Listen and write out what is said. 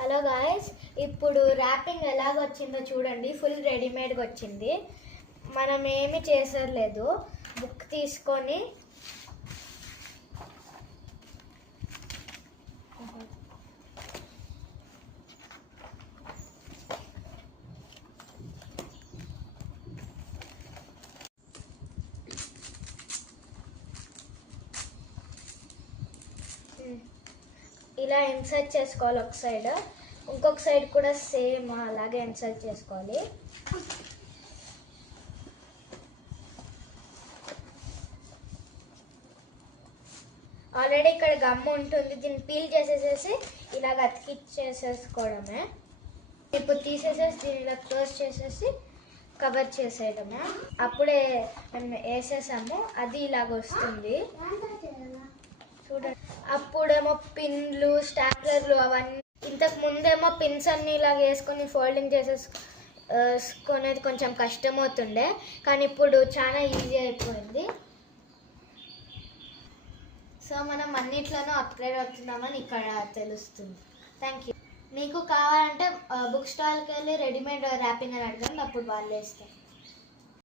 Hello guys, ఇప్పుడు wrapping ఎలాగ వచ్చిందో చూడండి. ఫుల్ రెడీమేడ్గా వచ్చింది. మనం ఏమి చేసలేదు. బుక్ తీసుకొని ఇలా ఇన్సర్ట్ చేసుకోవాలి. ఒక సైడ్, ఇంకొక సైడ్ కూడా సేమ్ అలాగే ఇన్సర్ట్ చేసుకోవాలి. ఆల్రెడీ ఇక్కడ గమ్ ఉంటుంది, దీన్ని పీల్ చేసేసేసి ఇలాగ అతికిచ్చేసేసుకోవడమే. ఇప్పుడు తీసేసేసి దీన్ని ఇలా క్లోజ్ చేసేసి కవర్ చేసేయడమే. అప్పుడే మేము వేసేసాము, అది ఇలాగ వస్తుంది చూడండి. అప్పుడేమో పిన్లు, స్టాప్లర్లు అవన్నీ, ఇంతకు ముందేమో పిన్స్ అన్నీ ఇలాగ వేసుకొని ఫోల్డింగ్ చేసేసుకునేది కొంచెం కష్టమవుతుండే, కానీ ఇప్పుడు చాలా ఈజీ అయిపోయింది. సో మనం అన్నిట్లోనూ అప్గ్రేడ్ అవుతున్నామని ఇక్కడ తెలుస్తుంది. Thank you. మీకు కావాలంటే బుక్ స్టాల్కి వెళ్ళి రెడీమేడ్ ర్యాపింగ్ అని అడగండి, అప్పుడు వాళ్ళు వేస్తారు.